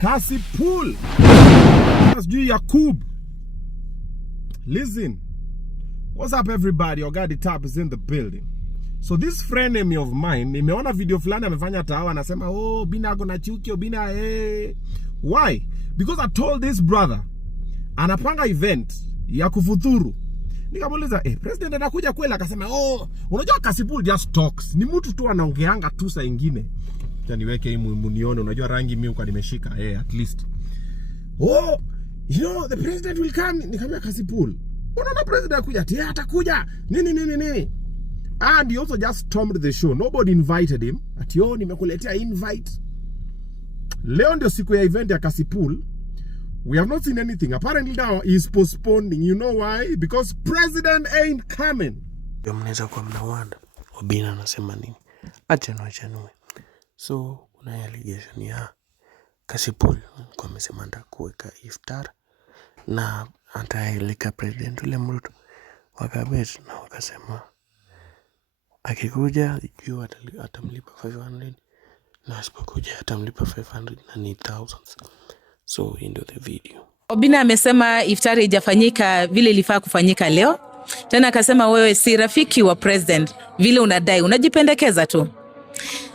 Kasipul. Sijui Yakub. Listen. What's up everybody? Your guy the Tap is in the building. So this friend of mine, nimeona video fulani amefanya tawa anasema, "Oh, Bina gonna chukio, Bina Why? Because I told this brother anapanga event ya kufuturu. Nikamuuliza, president anakuja kweli? Akasema, "Oh, unajua Kasipul just talks. Ni mtu tu anaongeanga tu saa nyingine." Niweke hii munione, unajua rangi mimi kwa nimeshika at least. "Oh, you know the president will come." Nikamwambia Kasipul, "Unaona president anakuja? Atakuja. Nini. And he also just stormed the show. Nobody invited him. Ati nimekuletea invite. Leo ndio siku ya event ya Kasipul. We have not seen anything. Apparently now he is postponing. You know why? Because president ain't coming. Ndio mnaweza kwa mnawanda. Obina anasema nini? Achanwe. So kuna allegation ya Kasipul kwa amesema ndio kuweka iftar na ataeleka president ule Ruto. Wakabet na wakasema akikuja juu atamlipa 500 na asipokuja atamlipa 500 na ni thousands. So into the video. Obina amesema iftari haijafanyika vile ilifaa kufanyika leo. Tena akasema wewe si rafiki wa president vile unadai, unajipendekeza tu.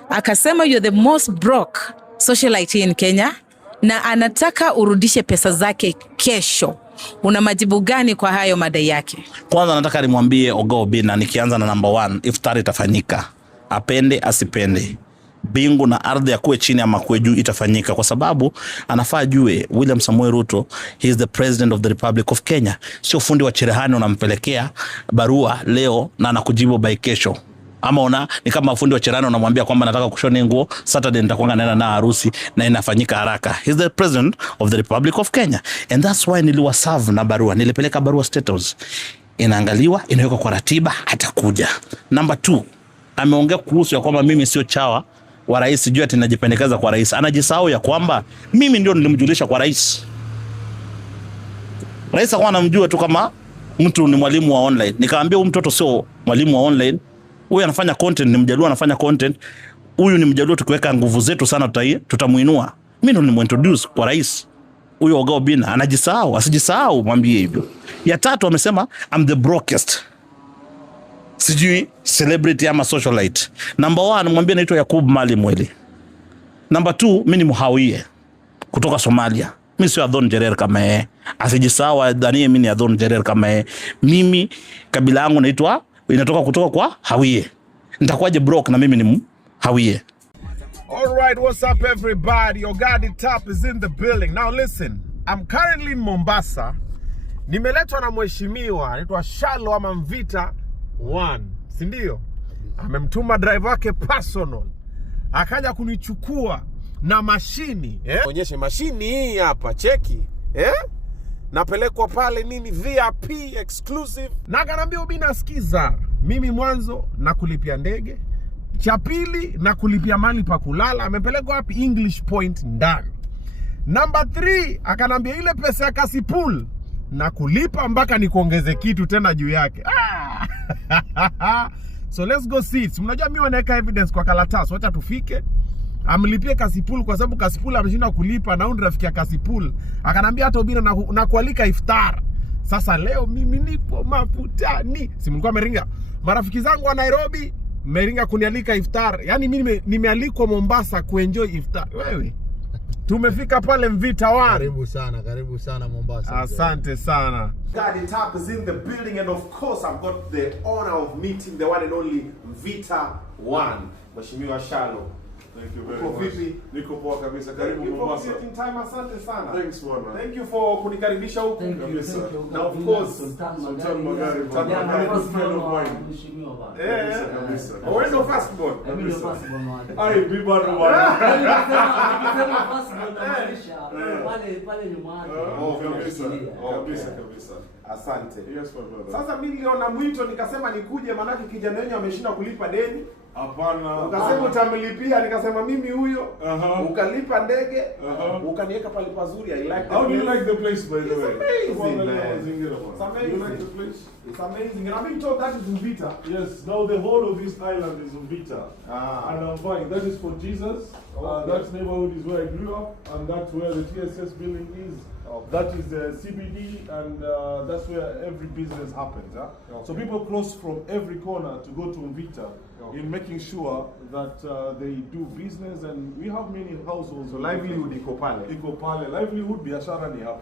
Akasema you're the most broke socialite in Kenya na anataka urudishe pesa zake kesho. Una majibu gani kwa hayo madai yake? Kwanza nataka nimwambie Obina, nikianza na number 1, iftari itafanyika. Apende asipende, bingu na ardhi ya kuwe chini ama kuwe juu itafanyika, kwa sababu anafaa jue William Samoei Ruto, he is the president of the Republic of Kenya. Sio fundi wa cherehani unampelekea barua leo na anakujibu by kesho. Ama ni kama fundi wa cherehani unamwambia kwamba nataka kushona nguo Saturday, nitakuanga naenda na harusi na inafanyika haraka. He is the president of the Republic of Kenya, and that's why niliwaserve na barua. Nilipeleka barua State House, inaangaliwa, inawekwa kwa ratiba, atakuja. Number 2, ameongea kuhusu ya kwamba mimi sio chawa wa rais, sijui ati najipendekeza kwa rais. Anajisahau ya kwamba mimi ndio nilimjulisha kwa rais. Rais akawa anamjua tu kama mtu ni mwalimu wa online. Nikaambia huyu mtoto sio mwalimu wa online. Huyu anafanya content, ni Mjaluo anafanya content. Huyu ni Mjaluo, tukiweka nguvu zetu sana tutamuinua. Mimi ndio nimuintroduce kwa rais. Huyo Obina anajisahau, asijisahau, mwambie hivyo. Ya 3 amesema I'm the brokest. Sijui celebrity ama socialite. Number 1 mwambie naitwa Yakub Mali Mweli. Number 2 mimi ni Muhawiye kutoka Somalia. Mimi sio Adon Jerer kama yeye. Asijisahau adhanie mimi ni Adon Jerer kama yeye. Mimi kabila yangu inatoka kutoka kwa Hawiye. Nitakuwaje broke na mimi ni Hawiye? All right, what's up everybody? Your guy the Tap is in the building. Now listen, I'm currently in Mombasa. Nimeletwa na mheshimiwa anaitwa Shalo ama Mvita 1, si ndio? Amemtuma driver wake personal. Akaja kunichukua na mashini, Onyeshe mashini hii hapa, cheki. Napelekwa pale nini VIP exclusive. Na akaniambia Obina, sikiza, mimi mwanzo na kulipia ndege, cha pili na kulipia mali pa kulala. Amepelekwa wapi? English Point ndani. Number 3 akanambia ile pesa ya Kasipul na kulipa mpaka nikuongeze kitu tena juu yake. So let's go see it. Mnajua mimi wanaweka evidence kwa karatasi. Wacha tufike. Amlipie Kasipul kwa sababu Kasipul ameshinda kulipa na rafiki ya Kasipul. Akanambia hata Obina na kualika iftar. Sasa leo mimi nipo mafutani. Si mlikuwa meringa? Marafiki zangu wa Nairobi meringa kunialika iftar. Yaani mimi nimealikwa Mombasa kuenjoy iftar. Wewe tumefika pale Mvita 1. Karibu sana Mombasa. Asante sana. The Tap is in the building, and of course I've got the honor of meeting the one and only Mvita 1. Mheshimiwa Shalo. Thank you very much. Niko poa kabisa. Karibu Mombasa. Asante sana. Thanks bwana. Thank you for kunikaribisha huku kabisa. Na of course Sultan Magari, friend of mine. Kabisa. Wewe ndo first born. Mimi ndo first born wake. Ai bibana bwana. Nikisema first born namaanisha pale ni mwanzo. Kabisa. Asante. Yes my brother. Sasa mimi niliona mwito nikasema nikuje, maana kijana wenyewe ameshinda kulipa deni. Hapana. Ukasema utamlipia, nikasema mimi huyo. Ukalipa ndege, ukaniweka pale pazuri. I like How do you like the place, by the way? It's amazing, man. It's amazing. You like the place? It's amazing. And I've been told that is Mvita. Yes, now the whole of this island is Mvita. And I'm fine. That is for Jesus. That neighborhood is where I grew up, and that's where the TSS building is. That is the CBD, and that's where every business happens. So people cross from every corner to go to Mvita in making sure that they do business, and we have many households. So livelihood iko pale. Iko pale. Livelihood, biashara ni hapo.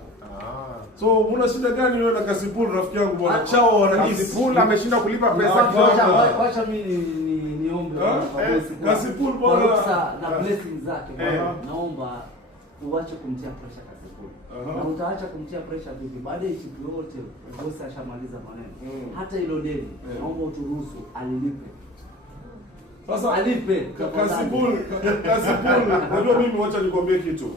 So una shida gani wewe na Kasipul rafiki yangu bwana? Chao wanajisi. Kasipul ameshinda kulipa pesa. Wacha mimi niombe Kasipul bwana na blessings zake. Naomba uache kumtia pressure Kasipul. Na utaacha kumtia pressure vipi? Baada ya siku yote bosi ashamaliza maneno. Hata hilo deni naomba uturuhusu alilipe. Sasa alipe Kasipul, unajua mimi wacha nikwambie kitu.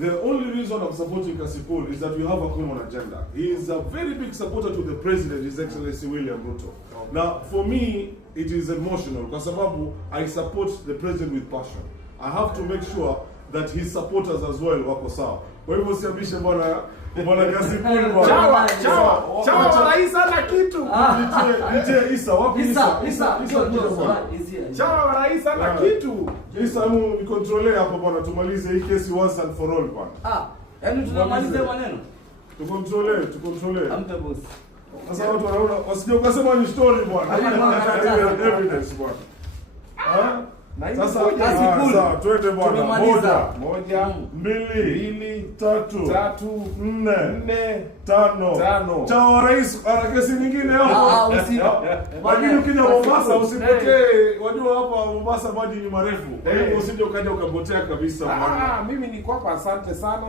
The only reason I'm supporting Kasipul is that we have a common agenda. He is a very big supporter to the president, His Excellency William Ruto. Now, for me, it is emotional kwa sababu I support the president with passion. I have to make sure that his supporters as well wako sawa. Kwa hivyo siabishe bwana Kasipul bwana. Chawa rais ana kitu. Nitie Isa, wapi Isa? Chawa rais ana kitu. Isa ni control hapo bwana, tumalize hii kesi once and for all bwana. Yaani tunamaliza maneno. Tukontrole. Ampe boss. Sasa watu wanaona wasije ukasema ni story bwana. Evidence bwana. Sasa Kasipul twende bwana. Moja, mbili, tatu, nne, tano. Chao rais ana kesi nyingine hapo. Lakini ukija Mombasa usipotee. Wajua hapa Mombasa maji ni marefu. Kwa hiyo usije ukaja ukapotea kabisa bwana. Mimi niko hapa, asante sana.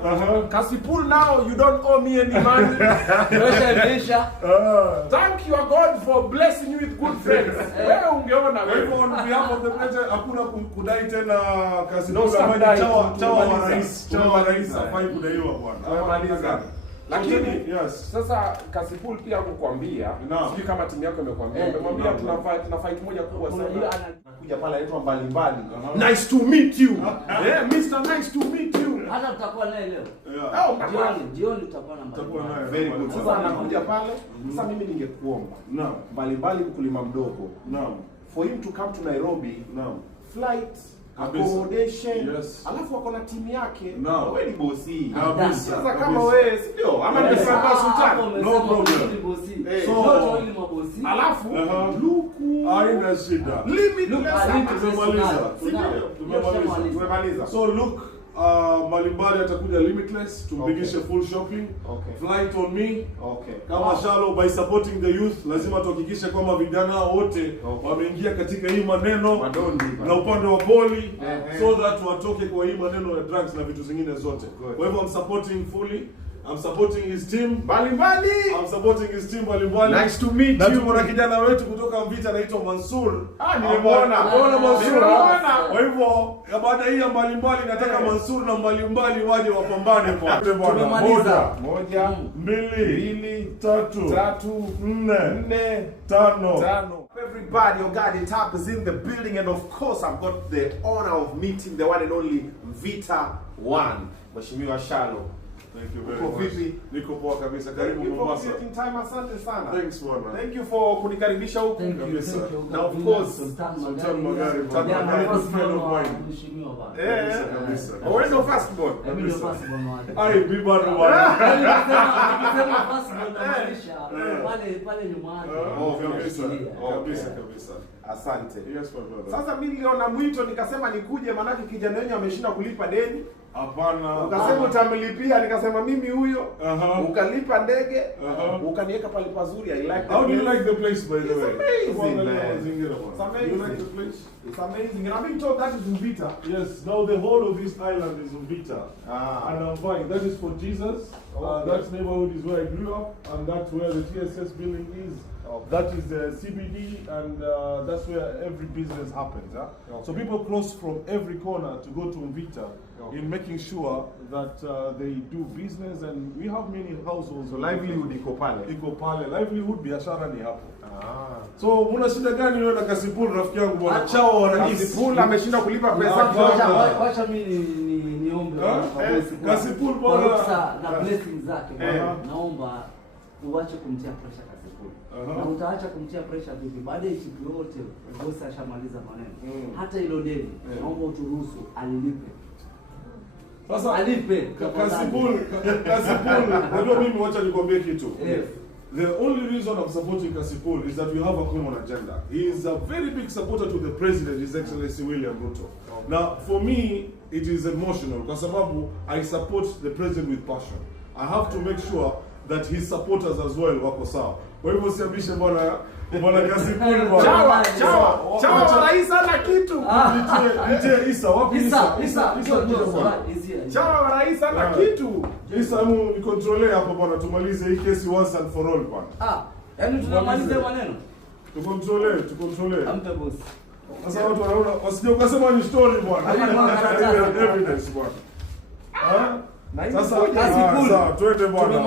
Kasipul, now you don't owe me any money. Thank you God for blessing you with good friends. Wewe ungeona wewe on behalf of the president hakuna kudai tena Kasipul maji chao wa rais hafai kudaiwa bwana. Amaliza. Lakini yes. Sasa Kasipul pia kukwambia, sijui kama timu yako imekwambia, umemwambia tuna fight moja kubwa sana. Anakuja pale anaitwa Mbalimbali. Nice to meet you. Mr. Nice to meet you. Hata tutakuwa naye leo. Jioni tutakuwa na Mbalimbali. Very good. Sasa anakuja pale. Sasa mimi ningekuomba. Naam. Mbalimbali mkulima mdogo. Naam. For him to come to Nairobi. Naam. Flight, accommodation, yes. Alafu wako na timu yake. No. Wewe ni bosi. Sasa kama wewe, si ndio? Ama nimesema Sultan. No problem. So alafu luku haina shida. Tumemaliza. So look, Mbalimbali atakuja limitless, tumpigishe full shopping. Flight on me. Kama Shalo, by supporting the youth, lazima tuhakikishe kwamba vijana wote wameingia katika hii maneno na upande wa poli, so that watoke kwa hii maneno ya drugs na vitu zingine zote. Kwa hivyo I'm supporting fully. I'm supporting his team. Mbalimbali. I'm supporting his team Mbalimbali. Nice to meet you. Na tuko na kijana wetu kutoka Mvita anaitwa Mansur. Nimemuona. Mansur. Kwa hivyo baada hii ya Mbalimbali nataka Mansur na Mbalimbali waje wapambane kwa. Moja, mbili, tatu, nne, tano. Everybody, your guardian tap is in the building, and of course I've got the honor of meeting the one and only Mvita 1, Mheshimiwa Shalo. Thank you very much. Niko poa kabisa. Karibu Mombasa. Asante sana. Thanks bwana. Thank you for kunikaribisha huku kabisa. Now of course Sultan Magari friend of mine. Kabisa. Wewe ndo first born. Mimi ndo first born wake. Ai bibi bwana. Nikisema first born namaanisha pale nyuma yake. Kabisa. Asante. Yes my brother. Sasa mimi niliona mwito nikasema nikuje, manake kijana wenyewe ameshinda kulipa deni. Hapana. Ukasema utamlipia, nikasema mimi huyo. Ukalipa ndege, ukaniweka pale pazuri. I like How do you like the place, by the way? It's amazing, man. It's amazing. You like the place? It's amazing. And I've been told that is Mvita. Yes, now the whole of this island is Mvita. And I'm fine. That is for Jesus. That neighborhood is where I grew up, and that's where the TSS building is. That is the CBD, and that's where every business happens. So people cross from every corner to go to Mvita in making sure that they do business, and we have many households. So livelihood iko pale. Livelihood, biashara ni hapo. So una shida gani wewe na Kasipul rafiki yangu bwana? Chao wa rais. Kasipul ameshinda kulipa pesa Wacha mimi niombe Kasipul bwana na blessings zake bwana. Naomba uache kumtia pressure Kasipul. Na utaacha kumtia pressure vipi? Baada ya siku yote boss ashamaliza maneno. Hata hilo deni naomba uturuhusu alilipe. Sasa alipe Kasipul. Unajua mimi wacha nikwambie kitu. The only reason I'm supporting Kasipul is that we have a common agenda. He is a very big supporter to the president, His Excellency William Ruto. Now, for me, it is emotional because I support the president with passion. I have to make sure that his supporters as well wako sawa. Kwa hivyo siabishe bwana Kasipul bwana. Chawa rais ana kitu. Nitie Isa, wapi Isa? Chawa rais ana kitu. Isa ni control hapo bwana, tumalize hii kesi once and for all bwana. Yaani tunamaliza maneno. Tukontrole. Ampe boss. Sasa watu wanaona wasije ukasema ni story bwana. Evidence bwana. Sasa Kasipul twende bwana.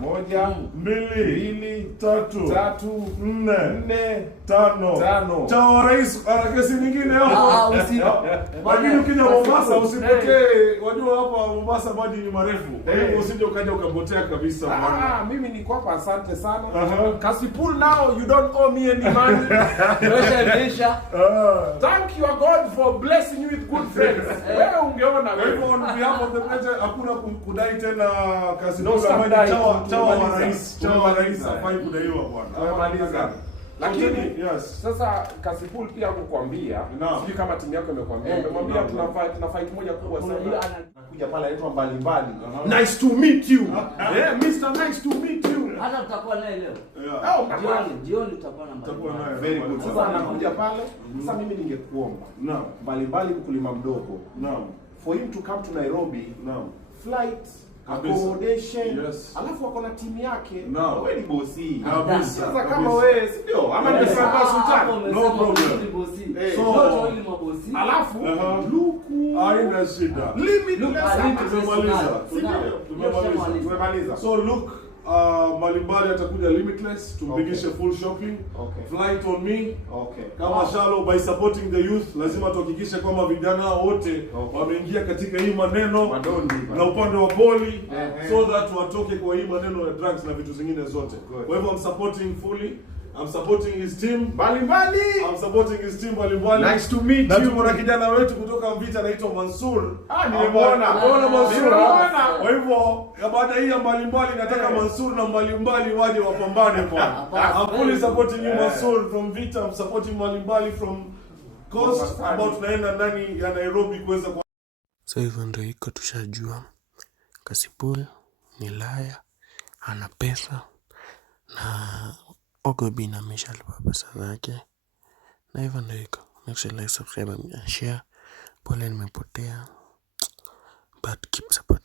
Moja, mbili, tatu, nne, tano. Chao rais ana kesi nyingine hapo. Lakini ukija Mombasa usipokee. Wajua hapa Mombasa maji ni marefu. Kwa hivyo usije ukaja ukapotea kabisa bwana. Mimi niko hapa, asante sana. Kasipul, now you don't owe me any money. Thank you God for blessing you with good friends. Wewe ungeona wewe on behalf of the president hakuna kudai tena Kasipul ambaye chao wa rais hafai kudaiwa bwana. Amaliza. Lakini yes. Sasa Kasipul pia kukwambia, sijui kama timu yako imekwambia, umemwambia tuna fight moja kubwa sana. Nakuja pale anaitwa mbalimbali. Nice to meet you. Mr. Nice to meet you. Hata tutakuwa naye leo. Jioni tutakuwa na mbalimbali. Very good. Sasa anakuja pale. Sasa mimi ningekuomba. Naam. Mbalimbali mkulima mdogo. Naam. For him to come to Nairobi. Naam. Flight, accommodation, yes. Alafu wako na timu yake. No. Wewe ni bosi. Sasa kama wewe, si ndio? Ama ni Samba Sultan. No problem. So ili mabosi. Alafu luku haina shida. Tumemaliza. So look, Mbalimbali atakuja limitless, tumpigishe full shopping. Flight on me. Kama Shalo, by supporting the youth, lazima tuhakikishe kwamba vijana wote wameingia katika hii maneno na upande wa poli, so that watoke kwa hii maneno ya drugs na vitu zingine zote. Kwa hivyo I'm supporting fully. I'm supporting his team. Mbalimbali. I'm supporting his team Mbalimbali. Nice to meet you. Na tuko na kijana wetu kutoka Mvita anaitwa Mansur. Nimemuona. Mansur. Kwa hivyo baada hii ya Mbalimbali nataka Mansur na Mbalimbali waje wapambane bwana. I'm fully supporting you Mansur from Vita. I'm supporting Mbalimbali from Coast, ambao tunaenda ndani ya Nairobi kuweza kwa. So hivyo ndio iko, tushajua Kasipul ni laya, ana pesa na Ogo Obinna ameshalipa pesa zake, na hivyo ndio iko. Make sure like, subscribe and share. Pole nimepotea, but keep support.